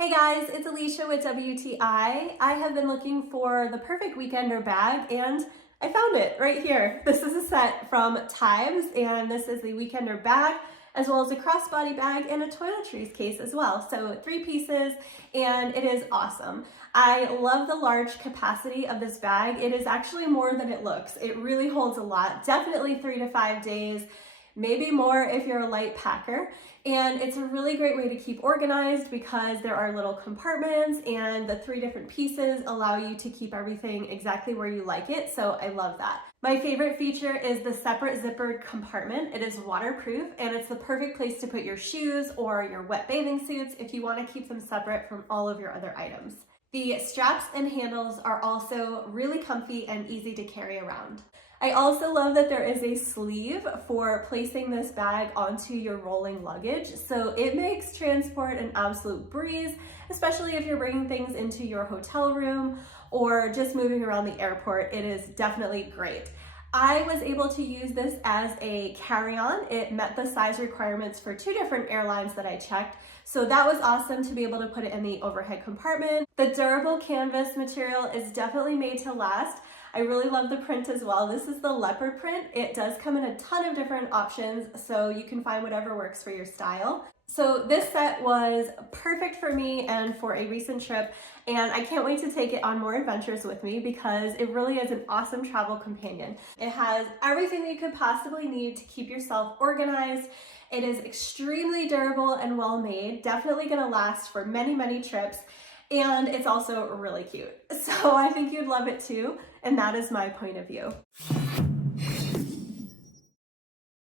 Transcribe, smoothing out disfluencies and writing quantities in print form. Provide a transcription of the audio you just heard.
Hey guys, it's Alicia with WTI. I have been looking for the perfect weekender bag and I found it right here. This is a set from TIBES and this is the weekender bag as well as a crossbody bag and a toiletries case as well. So 3 pieces and it is awesome. I love the large capacity of this bag. It is actually more than it looks. It really holds a lot, definitely 3 to 5 days. Maybe more if you're a light packer. And it's a really great way to keep organized because there are little compartments and the 3 different pieces allow you to keep everything exactly where you like it. So I love that. My favorite feature is the separate zippered compartment. It is waterproof and it's the perfect place to put your shoes or your wet bathing suits if you want to keep them separate from all of your other items. The straps and handles are also really comfy and easy to carry around. I also love that there is a sleeve for placing this bag onto your rolling luggage. So it makes transport an absolute breeze, especially if you're bringing things into your hotel room or just moving around the airport. It is definitely great. I was able to use this as a carry-on. It met the size requirements for 2 different airlines that I checked. So that was awesome to be able to put it in the overhead compartment. The durable canvas material is definitely made to last. I really love the print as well. This is the leopard print. It does come in a ton of different options, so you can find whatever works for your style. So this set was perfect for me and for a recent trip, and I can't wait to take it on more adventures with me because it really is an awesome travel companion. It has everything that you could possibly need to keep yourself organized. It is extremely durable and well made, definitely gonna last for many, many trips. And it's also really cute. So I think you'd love it too. And that is my point of view.